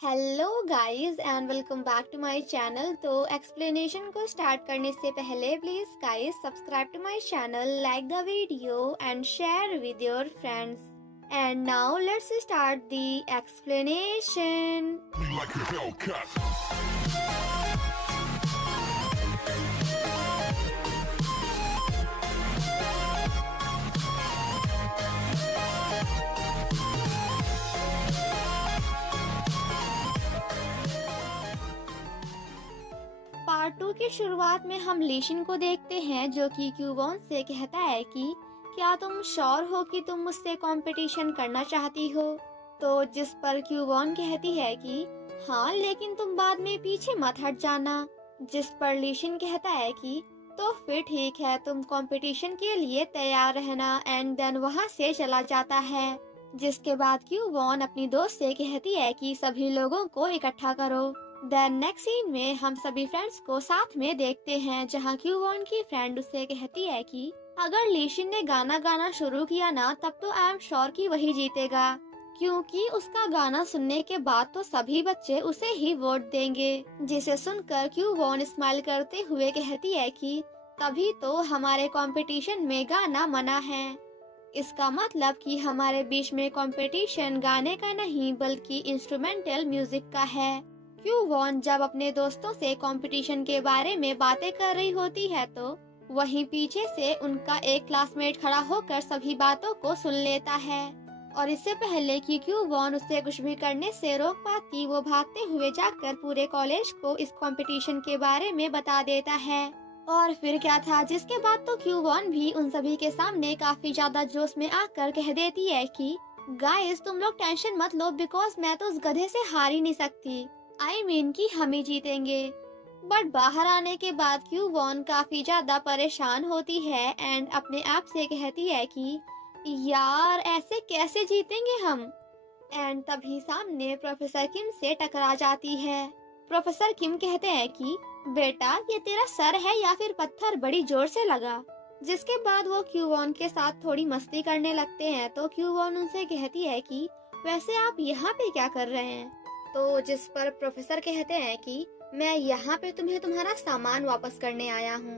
Hello guys and welcome back to my channel. तो explanation को start करने से पहले please guys subscribe to my channel, like the video and share with your friends. And now let's start the explanation. Part 2 की शुरुआत में हम लीशिन को देखते हैं जो कि क्यूवॉन से कहता है कि क्या तुम श्योर हो कि तुम मुझसे कंपटीशन करना चाहती हो। तो जिस पर क्यूवॉन कहती है कि हाँ, लेकिन तुम बाद में पीछे मत हट जाना। जिस पर लीशिन कहता है कि तो फिर ठीक है, तुम कंपटीशन के लिए तैयार रहना। एंड देन वहाँ से चला जाता है। जिसके बाद क्यूवॉन अपनी दोस्त से कहती है कि सभी लोगों को इकट्ठा करो। देन नेक्स्ट सीन में हम सभी फ्रेंड्स को साथ में देखते हैं जहां क्यूवॉन की फ्रेंड उससे कहती है कि अगर लीशिन ने गाना गाना शुरू किया ना, तब तो आई एम श्योर कि वही जीतेगा, क्योंकि उसका गाना सुनने के बाद तो सभी बच्चे उसे ही वोट देंगे। जिसे सुनकर क्यूवॉन स्माइल करते हुए कहती है कि तभी तो हमारे कंपटीशन में गाना मना है। इसका मतलब कि हमारे बीच में कंपटीशन गाने का नहीं बल्कि इंस्ट्रूमेंटल म्यूजिक का है। क्यूवॉन जब अपने दोस्तों से कंपटीशन के बारे में बातें कर रही होती है तो वहीं पीछे से उनका एक क्लासमेट खड़ा होकर सभी बातों को सुन लेता है। और इससे पहले कि क्यूवॉन उससे कुछ भी करने से रोक पाती, वो भागते हुए जाकर पूरे कॉलेज को इस कंपटीशन के बारे में बता देता है। और फिर क्या था, जिसके बाद तो क्यूवॉन भी उन सभी के सामने काफी ज्यादा जोश में आकर कह देती है कि गाइस तुम लोग टेंशन मत लो, बिकॉज मैं तो उस गधे से हार ही नहीं सकती। आई मीन कि हम ही जीतेंगे। बट बाहर आने के बाद क्यूवॉन काफी ज्यादा परेशान होती है एंड अपने आप से कहती है कि यार ऐसे कैसे जीतेंगे हम। एंड तभी सामने प्रोफेसर किम से टकरा जाती है। प्रोफेसर किम कहते हैं कि बेटा ये तेरा सर है या फिर पत्थर, बड़ी जोर से लगा। जिसके बाद वो क्यूवॉन के साथ थोड़ी मस्ती करने लगते हैं। तो क्यूवॉन उनसे कहती है कि वैसे आप यहाँ पे क्या कर रहे हैं। तो जिस पर प्रोफेसर कहते हैं कि मैं यहाँ पे तुम्हें तुम्हारा सामान वापस करने आया हूँ,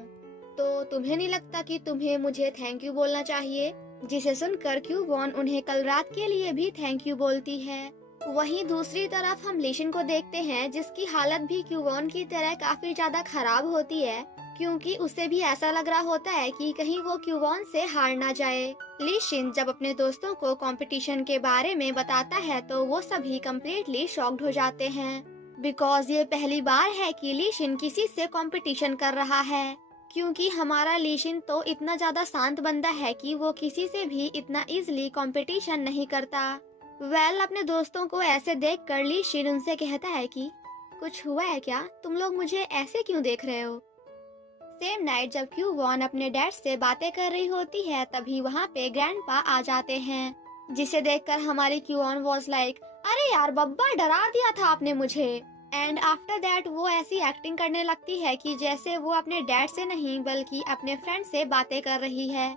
तो तुम्हें नहीं लगता कि तुम्हें मुझे थैंक यू बोलना चाहिए। जिसे सुनकर क्यूवॉन उन्हें कल रात के लिए भी थैंक यू बोलती है। वहीं दूसरी तरफ हम लीशिन को देखते हैं जिसकी हालत भी क्यूवॉन की तरह काफी ज्यादा खराब होती है, क्योंकि उसे भी ऐसा लग रहा होता है कि कहीं वो क्यूवॉन से हार ना जाए। लीशिन जब अपने दोस्तों को कंपटीशन के बारे में बताता है तो वो सभी कम्प्लीटली शॉक्ड हो जाते हैं, बिकॉज ये पहली बार है कि लीशिन किसी से कंपटीशन कर रहा है। क्योंकि हमारा लीशिन तो इतना ज्यादा शांत बंदा है कि वो किसी से भी इतना इजीली कंपटीशन नहीं करता। अपने दोस्तों को ऐसे देखकर लीशिन उनसे कहता है कि कुछ हुआ है क्या, तुम लोग मुझे ऐसे क्यों देख रहे हो। सेम नाइट जब क्यूवॉन अपने डैड से बातें कर रही होती है तभी वहाँ पे ग्रैंडपा आ जाते हैं। जिसे देखकर हमारी क्यूवॉन वाज लाइक अरे यार बब्बा, डरा दिया था आपने मुझे। एंड आफ्टर दैट वो ऐसी एक्टिंग करने लगती है कि जैसे वो अपने डैड से नहीं बल्कि अपने फ्रेंड से बातें कर रही है।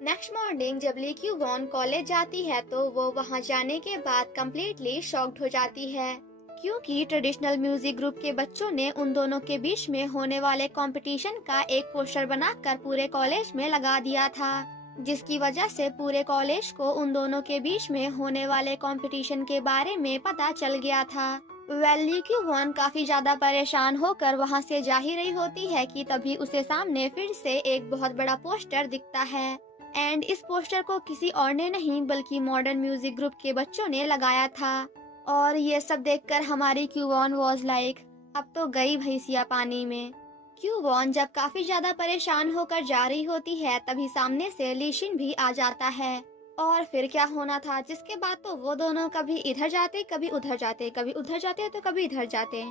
नेक्स्ट मॉर्निंग जब ली क्यूवॉन कॉलेज जाती है तो वो वहाँ जाने के बाद कम्प्लीटली शॉक्ड हो जाती है, क्योंकि ट्रेडिशनल म्यूजिक ग्रुप के बच्चों ने उन दोनों के बीच में होने वाले कंपटीशन का एक पोस्टर बनाकर पूरे कॉलेज में लगा दिया था, जिसकी वजह से पूरे कॉलेज को उन दोनों के बीच में होने वाले कंपटीशन के बारे में पता चल गया था। ली क्यूवॉन काफी ज्यादा परेशान होकर वहां से जा ही रही होती है कि तभी उसे सामने फिर से एक बहुत बड़ा पोस्टर दिखता है। एंड इस पोस्टर को किसी और ने नहीं बल्कि मॉडर्न म्यूजिक ग्रुप के बच्चों ने लगाया था। और ये सब देखकर हमारी क्यूवॉन वाज लाइक अब तो गई भैंसिया पानी में। क्यूवॉन जब काफी ज्यादा परेशान होकर जा रही होती है तभी सामने से लीशिन भी आ जाता है। और फिर क्या होना था, जिसके बाद तो वो दोनों कभी इधर जाते कभी उधर जाते, कभी उधर जाते तो कभी इधर जाते।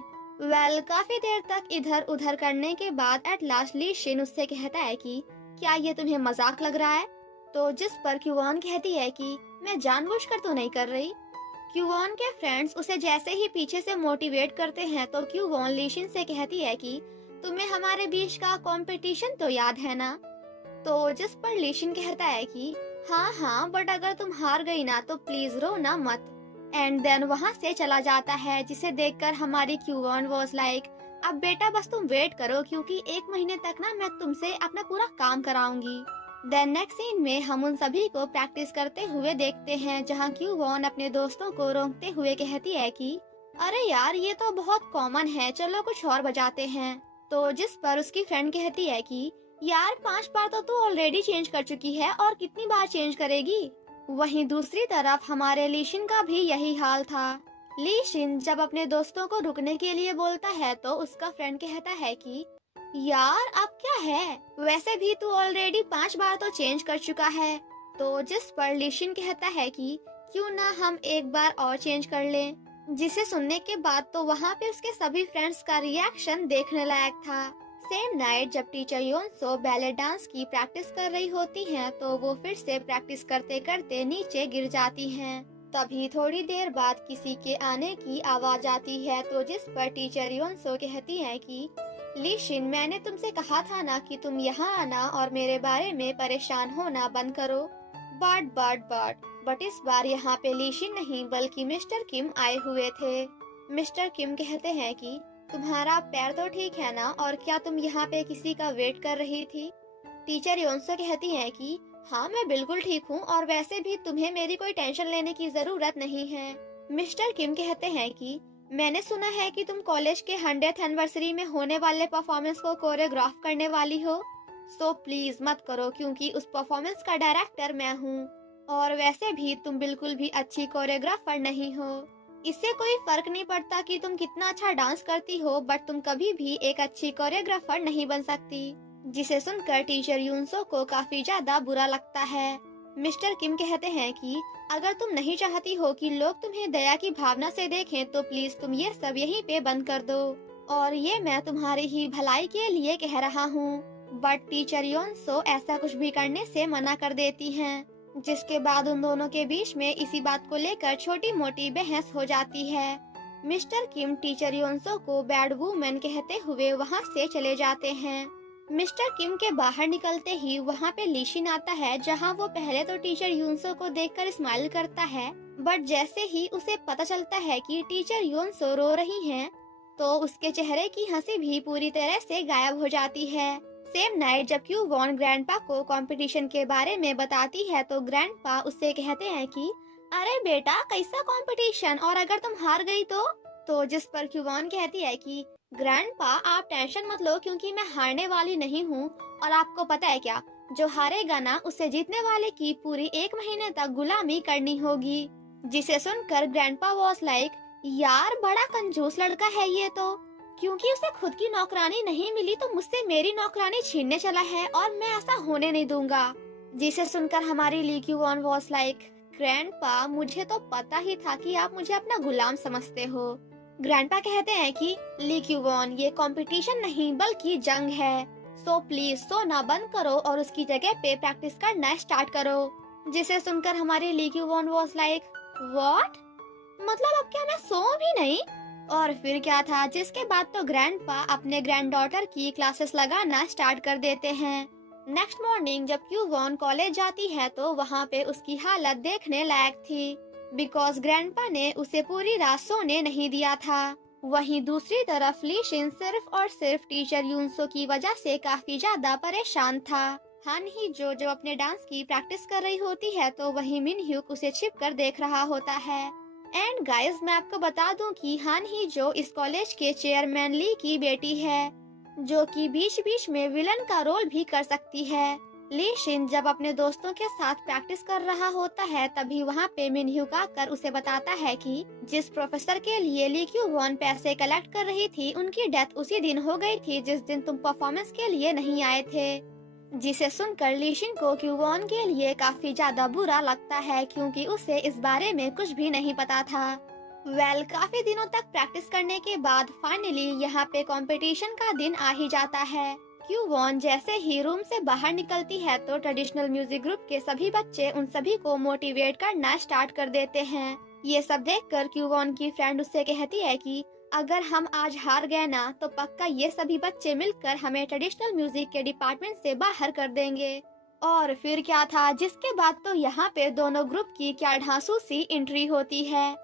काफी देर तक इधर उधर करने के बाद एट लास्ट लीशिन उससे कहता है कि क्या ये तुम्हें मजाक लग रहा है। तो जिस पर क्यूवॉन कहती है कि मैं जानबूझकर तो नहीं कर रही। क्यूवॉन के फ्रेंड्स उसे जैसे ही पीछे से मोटिवेट करते हैं तो क्यूवॉन लीशिन से कहती है कि तुम्हें हमारे बीच का कंपटीशन तो याद है ना। तो जिस पर लीशिन कहता है कि हाँ हाँ, बट अगर तुम हार गई ना तो प्लीज रो ना मत। एंड देन वहाँ से चला जाता है, जिसे देखकर हमारी क्यूवॉन वॉज लाइक, अब बेटा बस तुम वेट करो क्योंकि 1 महीने तक ना मैं तुमसे अपना पूरा काम कराऊंगी। देन नेक्स्ट सीन में हम उन सभी को प्रैक्टिस करते हुए देखते हैं, जहाँ क्यूवॉन अपने दोस्तों को रोकते हुए कहती है कि अरे यार ये तो बहुत कॉमन है, चलो कुछ और बजाते हैं। तो जिस पर उसकी फ्रेंड कहती है कि यार 5 बार तो तू ऑलरेडी चेंज कर चुकी है और कितनी बार चेंज करेगी। वहीं दूसरी तरफ हमारे लीशिन का भी यही हाल था। लीशिन जब अपने दोस्तों को रुकने के लिए बोलता है तो उसका फ्रेंड कहता है कि यार अब क्या है, वैसे भी तू ऑलरेडी 5 बार तो चेंज कर चुका है। तो जिस पर लीशिन कहता है कि क्यों ना हम एक बार और चेंज कर लें। जिसे सुनने के बाद तो वहाँ पे उसके सभी फ्रेंड्स का रिएक्शन देखने लायक था। सेम नाइट जब टीचर योनसो बैले डांस की प्रैक्टिस कर रही होती हैं, तो वो फिर से प्रैक्टिस करते करते नीचे गिर जाती हैं। तभी थोड़ी देर बाद किसी के आने की आवाज आती है, तो जिस पर टीचर योनसो कहती है कि लीशिन मैंने तुमसे कहा था ना कि तुम यहाँ आना और मेरे बारे में परेशान होना बंद करो। बट इस बार यहाँ पे लीशिन नहीं बल्कि मिस्टर किम आए हुए थे। मिस्टर किम कहते हैं कि तुम्हारा पैर तो ठीक है ना, और क्या तुम यहाँ पे किसी का वेट कर रही थी। टीचर योनसो कहती हैं कि हाँ मैं बिल्कुल ठीक हूँ, और वैसे भी तुम्हें मेरी कोई टेंशन लेने की जरूरत नहीं है। मिस्टर किम कहते हैं कि मैंने सुना है कि तुम कॉलेज के 100th एनिवर्सरी में होने वाले परफॉर्मेंस को कोरियोग्राफ करने वाली हो, सो प्लीज मत करो क्योंकि उस परफॉर्मेंस का डायरेक्टर मैं हूँ, और वैसे भी तुम बिल्कुल भी अच्छी कोरियोग्राफर नहीं हो। इससे कोई फर्क नहीं पड़ता कि तुम कितना अच्छा डांस करती हो, बट तुम कभी भी एक अच्छी कोरियोग्राफर नहीं बन सकती। जिसे सुनकर टीचर यूनसो को काफी ज्यादा बुरा लगता है। मिस्टर किम कहते हैं कि अगर तुम नहीं चाहती हो कि लोग तुम्हें दया की भावना से देखें, तो प्लीज तुम ये सब यहीं पे बंद कर दो, और ये मैं तुम्हारी ही भलाई के लिए कह रहा हूँ। बट टीचर योनसो ऐसा कुछ भी करने से मना कर देती हैं, जिसके बाद उन दोनों के बीच में इसी बात को लेकर छोटी मोटी बहस हो जाती है। मिस्टर किम टीचर योनसो को बैड वूमेन कहते हुए वहाँ से चले जाते हैं। मिस्टर किम के बाहर निकलते ही वहाँ पे लीशिन आता है, जहाँ वो पहले तो टीचर योनसो को देखकर स्माइल करता है, बट जैसे ही उसे पता चलता है कि टीचर योनसो रो रही हैं, तो उसके चेहरे की हंसी भी पूरी तरह से गायब हो जाती है। सेम नाइट जब क्यूवॉन ग्रैंडपा को कंपटीशन के बारे में बताती है, तो ग्रैंडपा उससे कहते हैं कि अरे बेटा कैसा कंपटीशन, और अगर तुम हार गई तो जिस पर क्यूवॉन कहती है कि ग्रैंडपा आप टेंशन मत लो क्योंकि मैं हारने वाली नहीं हूँ, और आपको पता है क्या, जो हारेगा ना उसे जीतने वाले की पूरी 1 महीने तक गुलामी करनी होगी। जिसे सुनकर ग्रैंडपा वॉज लाइक, यार बड़ा कंजूस लड़का है ये तो, क्योंकि उसे खुद की नौकरानी नहीं मिली तो मुझसे मेरी नौकरानी छीनने चला है, और मैं ऐसा होने नहीं दूंगा। जिसे सुनकर हमारी ली क्यूवॉन वॉज लाइक, ग्रैंडपा मुझे तो पता ही था कि आप मुझे अपना गुलाम समझते हो। ग्रैंडपा कहते हैं कि ली क्यूवॉन ये कंपटीशन नहीं बल्कि जंग है, सो प्लीज सोना बंद करो और उसकी जगह पे प्रैक्टिस करना स्टार्ट करो। जिसे सुनकर हमारी ली क्यूवॉन वॉज लाइक, व्हाट, मतलब अब क्या मैं सो भी नहीं। और फिर क्या था, जिसके बाद तो ग्रैंडपा अपने ग्रैंड डॉटर की क्लासेस लगाना स्टार्ट कर देते हैं। नेक्स्ट मॉर्निंग जब क्यूवॉन कॉलेज जाती है, तो वहाँ पे उसकी हालत देखने लायक थी, बिकॉज ग्रैंडपा ने उसे पूरी रात सोने नहीं दिया था। वहीं दूसरी तरफ लीशिन सिर्फ और सिर्फ टीचर यूनसो की वजह से काफी ज्यादा परेशान था। हान ही जो अपने डांस की प्रैक्टिस कर रही होती है, तो वहीं मिन ह्यूक उसे छिप कर देख रहा होता है। एंड गाइस मैं आपको बता दूं कि हान ही जो इस कॉलेज के चेयरमैन ली की बेटी है, जो कि बीच बीच में विलन का रोल भी कर सकती है। लीशिन जब अपने दोस्तों के साथ प्रैक्टिस कर रहा होता है, तभी वहाँ पे मिन ह्यूक आकर उसे बताता है कि जिस प्रोफेसर के लिए ली क्यूवॉन पैसे कलेक्ट कर रही थी, उनकी डेथ उसी दिन हो गई थी जिस दिन तुम परफॉर्मेंस के लिए नहीं आए थे। जिसे सुनकर लीशिन को क्यूवॉन के लिए काफी ज्यादा बुरा लगता है, क्योंकि उसे इस बारे में कुछ भी नहीं पता था। काफी दिनों तक प्रैक्टिस करने के बाद फाइनली यहाँ पे कंपटीशन का दिन आ ही जाता है। क्यूवॉन जैसे ही रूम से बाहर निकलती है, तो ट्रेडिशनल म्यूजिक ग्रुप के सभी बच्चे उन सभी को मोटिवेट करना स्टार्ट कर देते हैं। ये सब देखकर क्यूवॉन की फ्रेंड उससे कहती है कि अगर हम आज हार गए ना, तो पक्का ये सभी बच्चे मिलकर हमें ट्रेडिशनल म्यूजिक के डिपार्टमेंट से बाहर कर देंगे। और फिर क्या था, जिसके बाद तो यहाँ पे दोनों ग्रुप की क्या ढांसू सी एंट्री होती है।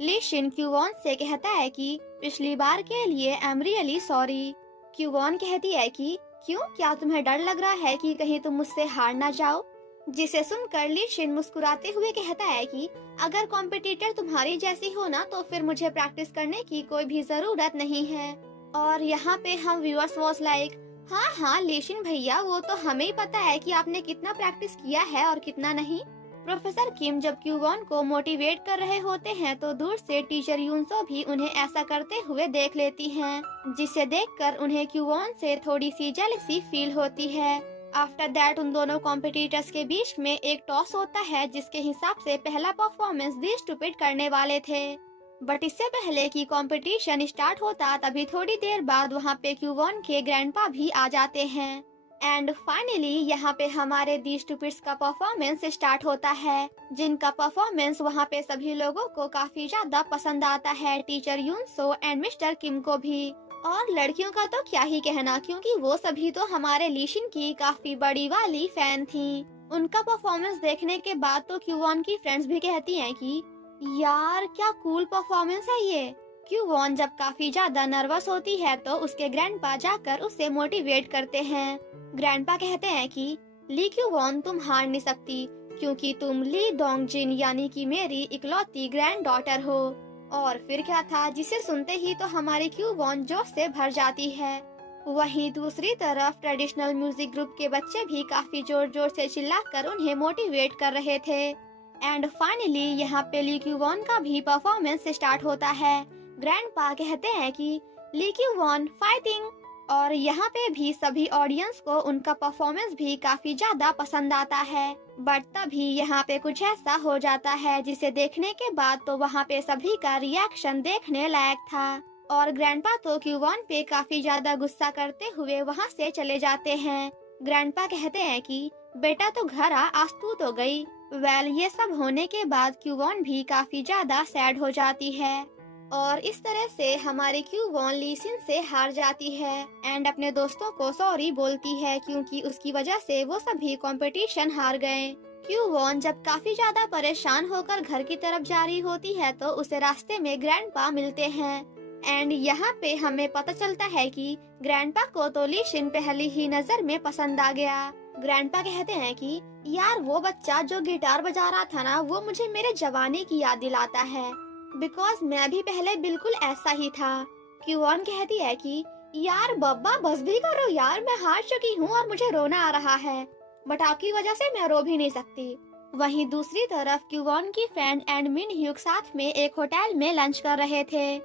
लीशिन क्यूवॉन से कहता है कि पिछली बार के लिए आई एम रियली सॉरी। क्यूवॉन कहती है कि क्यों, क्या तुम्हें डर लग रहा है कि कहीं तुम मुझसे हार ना जाओ? जिसे सुनकर लीशिन मुस्कुराते हुए कहता है कि अगर कॉम्पिटिटर तुम्हारी जैसी हो ना तो फिर मुझे प्रैक्टिस करने की कोई भी जरूरत नहीं है। और यहाँ पे हम व्यूअर्स वॉज लाइक, हाँ हाँ लीशिन भैया, वो तो हमें ही पता है कि आपने कितना प्रैक्टिस किया है और कितना नहीं। प्रोफेसर किम जब क्यूवॉन को मोटिवेट कर रहे होते हैं तो दूर से टीचर यूनसो भी उन्हें ऐसा करते हुए देख लेती हैं, जिसे देखकर उन्हें क्यूवॉन से थोड़ी सी जेलसी फील होती है। आफ्टर दैट उन दोनों कॉम्पिटिटर्स के बीच में एक टॉस होता है, जिसके हिसाब से पहला परफॉर्मेंस दी स्टूपिड करने वाले थे। बट इससे पहले कि कंपटीशन स्टार्ट होता तभी थोड़ी देर बाद वहाँ पे क्यूवॉन के ग्रैंडपा भी आ जाते हैं। एंड फाइनली यहाँ पे हमारे दी स्टूपिड्स का परफॉर्मेंस स्टार्ट होता है, जिनका परफॉर्मेंस वहाँ पे सभी लोगों को काफी ज्यादा पसंद आता है, टीचर यूनसो एंड मिस्टर किम को भी। और लड़कियों का तो क्या ही कहना, क्योंकि वो सभी तो हमारे लीशिन की काफी बड़ी वाली फैन थी। उनका परफॉर्मेंस देखने के बाद तो क्यूवॉन की फ्रेंड्स भी कहती हैं कि यार क्या कूल परफॉर्मेंस है ये। क्यूवॉन जब काफी ज्यादा नर्वस होती है तो उसके ग्रैंडपा जाकर उसे मोटिवेट करते हैं। ग्रैंडपा कहते हैं कि ली क्यूवॉन, तुम हार नहीं सकती क्योंकि तुम ली डोंगजिन यानी कि मेरी इकलौती ग्रैंड डॉटर हो। और फिर क्या था, जिसे सुनते ही तो हमारी क्यूवॉन जोश से भर जाती है। वहीं दूसरी तरफ ट्रेडिशनल म्यूजिक ग्रुप के बच्चे भी काफी जोर जोर से चिल्लाकर उन्हें मोटिवेट कर रहे थे। एंड फाइनली यहाँ पे ली क्यूवॉन का भी परफॉर्मेंस स्टार्ट होता है। ग्रैंडपा कहते हैं कि ली क्यूवॉन फाइटिंग। और यहाँ पे भी सभी ऑडियंस को उनका परफॉर्मेंस भी काफी ज्यादा पसंद आता है। बट तभी यहाँ पे कुछ ऐसा हो जाता है जिसे देखने के बाद तो वहाँ पे सभी का रिएक्शन देखने लायक था। और ग्रैंडपा तो क्यूवॉन पे काफी ज्यादा गुस्सा करते हुए वहाँ से चले जाते हैं। ग्रैंडपा कहते हैं कि बेटा तो घर आ, आज तू तो गई। ये सब होने के बाद क्यूवॉन भी काफी ज्यादा सैड हो जाती है। और इस तरह से हमारी क्यूवॉन लीशिन से हार जाती है एंड अपने दोस्तों को सॉरी बोलती है, क्योंकि उसकी वजह से वो सभी कंपटीशन हार गए। क्यूवॉन जब काफी ज्यादा परेशान होकर घर की तरफ जा रही होती है तो उसे रास्ते में ग्रैंडपा मिलते हैं। एंड यहाँ पे हमें पता चलता है कि ग्रैंडपा को तो लीशिन पहली ही नजर में पसंद आ गया। ग्रैंडपा कहते हैं कि यार वो बच्चा जो गिटार बजा रहा था ना, वो मुझे मेरे जवानी की याद दिलाता है, बिकॉज मैं भी पहले बिल्कुल ऐसा ही था। क्यूवॉन कहती है कि यार बब्बा बस भी करो यार, मैं हार चुकी हूँ और मुझे रोना आ रहा है, बट आपकी वजह से मैं रो भी नहीं सकती। वहीं दूसरी तरफ क्यूवॉन की फ्रेंड एंड मिन ह्यूक साथ में एक होटल में लंच कर रहे थे।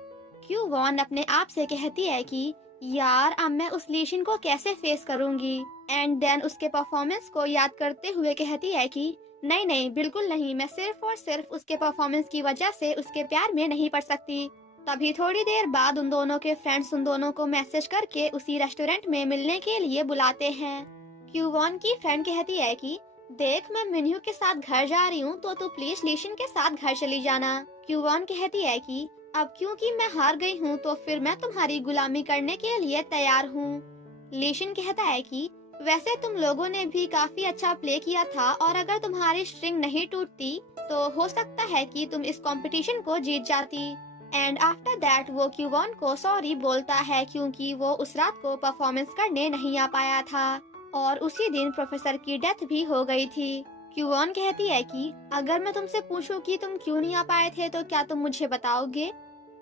क्यूवॉन अपने आप से कहती है कि यार अब मैं उस लीशिन को कैसे फेस करूंगी। एंड देन उसके परफॉर्मेंस को याद करते हुए कहती है कि नहीं नहीं बिल्कुल नहीं, मैं सिर्फ और सिर्फ उसके परफॉर्मेंस की वजह से उसके प्यार में नहीं पड़ सकती। तभी थोड़ी देर बाद उन दोनों के फ्रेंड्स उन दोनों को मैसेज करके उसी रेस्टोरेंट में मिलने के लिए बुलाते हैं। क्यूवॉन की फ्रेंड कहती है कि देख मैं मिन्यू के साथ घर जा रही हूँ तो तू प्लीज लीशिन के साथ घर चली जाना। क्यूवॉन कहती है कि अब क्योंकि मैं हार गई हूँ तो फिर मैं तुम्हारी गुलामी करने के लिए तैयार हूँ। लीशिन कहता है कि वैसे तुम लोगों ने भी काफी अच्छा प्ले किया था और अगर तुम्हारी स्ट्रिंग नहीं टूटती तो हो सकता है कि तुम इस कंपटीशन को जीत जाती। एंड आफ्टर दैट वो क्यूवॉन को सॉरी बोलता है क्योंकि वो उस रात को परफॉर्मेंस करने नहीं आ पाया था और उसी दिन प्रोफेसर की डेथ भी हो गई थी। क्यूवॉन कहती है कि अगर मैं तुमसे पूछूं कि तुम क्यों नहीं आ पाए थे तो क्या तुम मुझे बताओगे?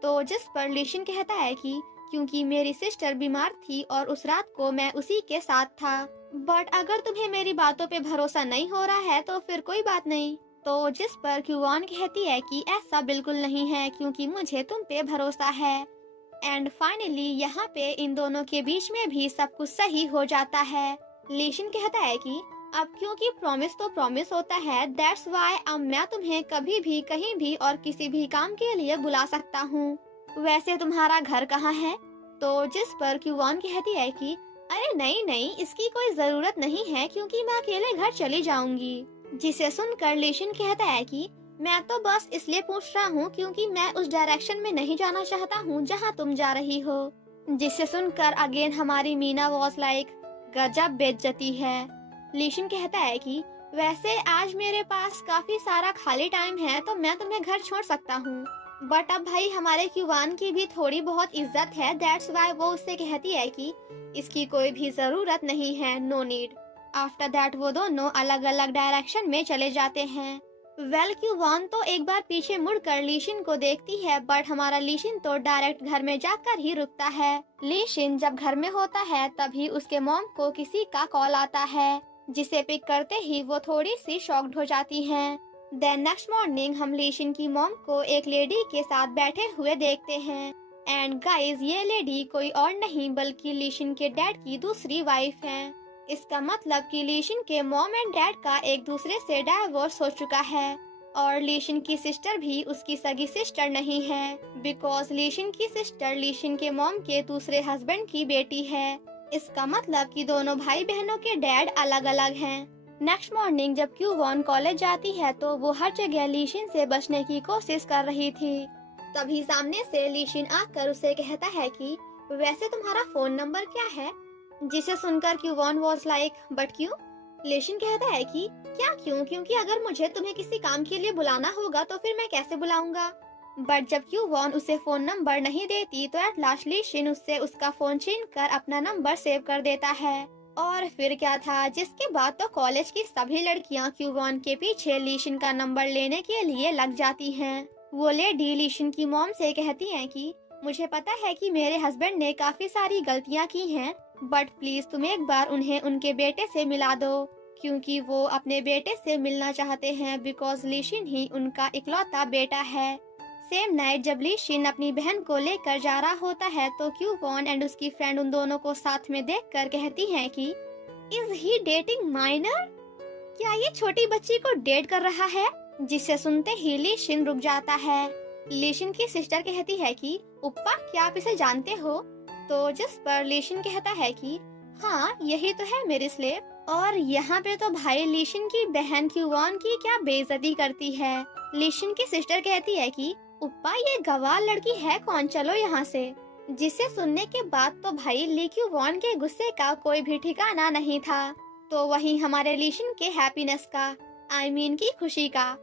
तो जिस पर लीशिन कहता है कि क्योंकि मेरी सिस्टर बीमार थी और उस रात को मैं उसी के साथ था। बट अगर तुम्हें मेरी बातों पे भरोसा नहीं हो रहा है तो फिर कोई बात नहीं। तो जिस पर क्यूवॉन कहती है कि ऐसा बिल्कुल नहीं है क्योंकि मुझे तुम पे भरोसा है। एंड फाइनली यहाँ पे इन दोनों के बीच में भी सब कुछ सही हो जाता है। लीशिन कहता है कि अब क्योंकि प्रॉमिस तो प्रॉमिस होता है, दैट्स वाई अब मैं तुम्हें कभी भी कहीं भी और किसी भी काम के लिए बुला सकता हूँ। वैसे तुम्हारा घर कहाँ है? तो जिस पर क्यूवॉन कहती है कि अरे नहीं नहीं, इसकी कोई जरूरत नहीं है क्योंकि मैं अकेले घर चली जाऊंगी। जिसे सुनकर लीशिन कहता है कि मैं तो बस इसलिए पूछ रहा हूँ क्योंकि मैं उस डायरेक्शन में नहीं जाना चाहता हूँ जहाँ तुम जा रही हो। जिसे सुनकर अगेन हमारी मीना वॉज लाइक गजब बेइज्जती है। लीशिन कहता है कि वैसे आज मेरे पास काफी सारा खाली टाइम है तो मैं तुम्हें घर छोड़ सकता हूँ। बट अब भाई हमारे क्यूवान की भी थोड़ी बहुत इज्जत है, दैट्स वाई वो उससे कहती है कि इसकी कोई भी जरूरत नहीं है, नो नीड। आफ्टर दैट वो दोनों अलग अलग डायरेक्शन में चले जाते हैं। वेल क्यूवान तो एक बार पीछे मुड़कर लीशिन को देखती है, बट हमारा लीशिन तो डायरेक्ट घर में जाकर ही रुकता है। लीशिन जब घर में होता है तभी उसके मॉम को किसी का कॉल आता है, जिसे पिक करते ही वो थोड़ी सी शॉक्ड हो जाती हैं। देन नेक्स्ट मॉर्निंग हम लीशिन की मॉम को एक लेडी के साथ बैठे हुए देखते हैं। एंड गाइस ये लेडी कोई और नहीं बल्कि लीशिन के डैड की दूसरी वाइफ है। इसका मतलब कि लीशिन के मॉम एंड डैड का एक दूसरे से डाइवोर्स हो चुका है, और लीशिन की सिस्टर भी उसकी सगी सिस्टर नहीं है, बिकॉज लीशिन की सिस्टर लीशिन के मॉम के दूसरे हस्बैंड की बेटी है। इसका मतलब कि दोनों भाई बहनों के डैड अलग अलग हैं। नेक्स्ट मॉर्निंग जब क्यूवॉन कॉलेज जाती है तो वो हर जगह लीशिन से बचने की कोशिश कर रही थी। तभी सामने से लीशिन आकर उसे कहता है कि वैसे तुम्हारा फोन नंबर क्या है, जिसे सुनकर क्यूवॉन वॉज लाइक बट क्यों। लीशिन कहता है कि क्या क्यों, क्योंकि अगर मुझे तुम्हें किसी काम के लिए बुलाना होगा तो फिर मैं कैसे बुलाऊंगा। बट जब क्यूवॉन उसे फोन नंबर नहीं देती तो एट लास्ट लीशिन उससे उसका फोन छीनकर अपना नंबर सेव कर देता है। और फिर क्या था, जिसके बाद तो कॉलेज की सभी लड़कियां क्यूवॉन के पीछे लीशिन का नंबर लेने के लिए लग जाती हैं। वो लेडी लीशिन की मॉम से कहती हैं कि मुझे पता है कि मेरे हस्बैंड ने काफी सारी गलतियां की हैं, बट प्लीज तुम एक बार उन्हें उनके बेटे से मिला दो, क्योंकि वो अपने बेटे से मिलना चाहते हैं, बिकॉज लीशिन ही उनका इकलौता बेटा है। सेम नाइट जब लीशिन अपनी बहन को लेकर जा रहा होता है तो क्यूवॉन एंड उसकी फ्रेंड उन दोनों को साथ में देखकर कहती हैं कि इज ही डेटिंग माइनर, क्या ये छोटी बच्ची को डेट कर रहा है। जिसे सुनते ही लीशिन रुक जाता है। लीशिन की सिस्टर कहती है कि उप्पा क्या आप इसे जानते हो, तो जिस पर लीशिन कहता है कि हाँ यही तो है मेरी स्लेव। और यहाँ पे तो भाई लीशिन की बहन क्यूवॉन की क्या बेइज्जती करती है। लीशिन की सिस्टर कहती है कि उप्पा ये गवार लड़की है कौन, चलो यहाँ से। जिसे सुनने के बाद तो भाई ली क्यूवॉन के गुस्से का कोई भी ठिकाना नहीं था, तो वहीं हमारे लीशिन के हैप्पीनेस का, आई मीन की खुशी का।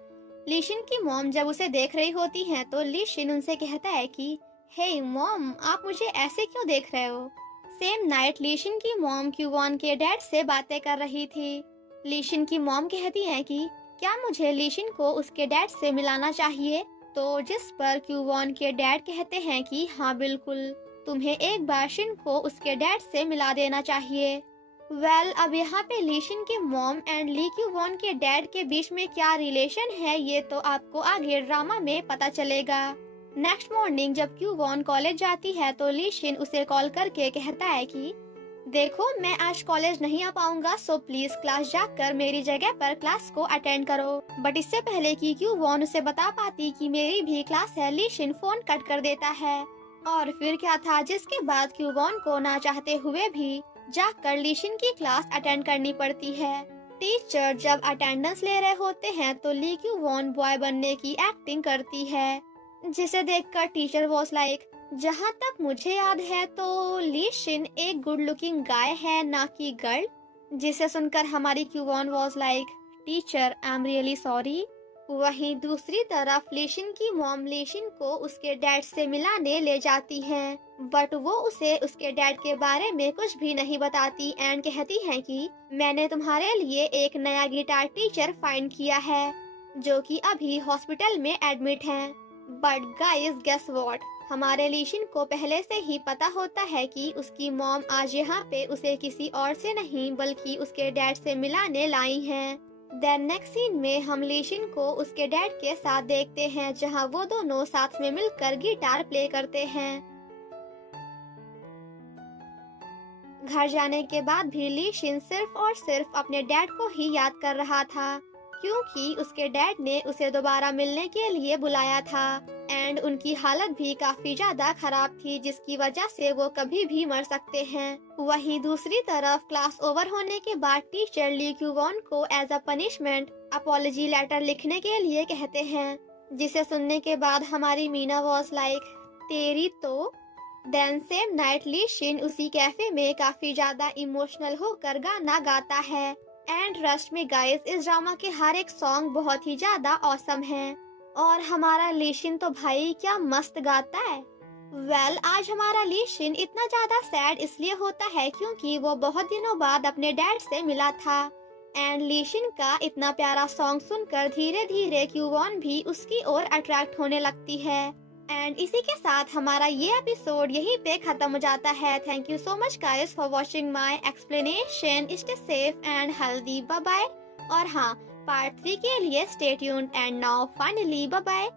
लीशिन की मॉम जब उसे देख रही होती हैं तो लीशिन उनसे कहता है कि हे मॉम आप मुझे ऐसे क्यों देख रहे हो। सेम नाइट लीशिन की मॉम क्यूवॉन के डैड से बातें कर रही थी। लीशिन की मॉम कहती है कि क्या मुझे लीशिन को उसके डैड से मिलाना चाहिए, तो जिस पर क्यूवॉन के डैड कहते हैं कि हाँ बिल्कुल, तुम्हें एक बार शिन को उसके डैड से मिला देना चाहिए। वेल अब यहाँ पे लीशिन के मॉम एंड ली क्यूवॉन के डैड के बीच में क्या रिलेशन है ये तो आपको आगे ड्रामा में पता चलेगा। नेक्स्ट मॉर्निंग जब क्यूवॉन कॉलेज जाती है तो लीशिन उसे कॉल करके कहता है कि देखो मैं आज कॉलेज नहीं आ पाऊंगा, सो प्लीज क्लास जाकर मेरी जगह पर क्लास को अटेंड करो। बट इससे पहले कि क्यूवॉन उसे बता पाती कि मेरी भी क्लास है, लीशिन फोन कट कर देता है। और फिर क्या था, जिसके बाद क्यूवॉन को ना चाहते हुए भी जाकर लीशिन की क्लास अटेंड करनी पड़ती है। टीचर जब अटेंडेंस ले रहे होते हैं तो ली क्यूवॉन बॉय बनने की एक्टिंग करती है, जिसे देखकर टीचर वॉज लाइक जहाँ तक मुझे याद है तो लीशिन एक गुड लुकिंग गाय है ना कि गर्ल। जिसे सुनकर हमारी क्यूवॉन was like teacher I am really sorry. वहीं दूसरी तरफ लीशिन की मॉम लीशिन को उसके डैड से मिलाने ले जाती हैं, बट वो उसे उसके डैड के बारे में कुछ भी नहीं बताती एंड कहती हैं कि मैंने तुम्हारे लिए एक नया गिटार टीचर फाइंड किया है जो कि अभी हॉस्पिटल में एडमिट हैं। बट गाइस गेस व्हाट, हमारे लीशिन को पहले से ही पता होता है कि उसकी मॉम आज यहाँ पे उसे किसी और से नहीं बल्कि उसके डैड से मिलाने लाई हैं। देन नेक्स्ट सीन में हम लीशिन को उसके डैड के साथ देखते हैं जहाँ वो दोनों साथ में मिलकर गिटार प्ले करते हैं। घर जाने के बाद भी लीशिन सिर्फ और सिर्फ अपने डैड को ही याद कर रहा था, क्योंकि उसके डैड ने उसे दोबारा मिलने के लिए बुलाया था एंड उनकी हालत भी काफी ज्यादा खराब थी, जिसकी वजह से वो कभी भी मर सकते हैं। वहीं दूसरी तरफ क्लास ओवर होने के बाद टीचर ली क्यूवॉन को as a punishment apology letter लिखने के लिए कहते हैं, जिसे सुनने के बाद हमारी मीना वॉज लाइक तेरी तो। देन सेम नाइट लीशिन उसी कैफे में काफी ज्यादा इमोशनल होकर गाना गाता है एंड ट्रस्ट में गाइस इस ड्रामा के हर एक सॉन्ग बहुत ही ज्यादा ऑसम हैं। और हमारा लेशिन तो भाई क्या मस्त गाता है। आज हमारा लेशिन इतना ज्यादा सैड इसलिए होता है क्योंकि वो बहुत दिनों बाद अपने डैड से मिला था। एंड लेशिन का इतना प्यारा सॉन्ग सुनकर धीरे धीरे क्यूवॉन भी उसकी ओर अट्रैक्ट होने लगती है। एंड इसी के साथ हमारा ये एपिसोड यहीं पे खत्म हो जाता है। Thank you so much guys for watching my explanation. Stay safe and healthy, bye bye. और हाँ, पार्ट 3 के लिए stay tuned and now finally bye bye.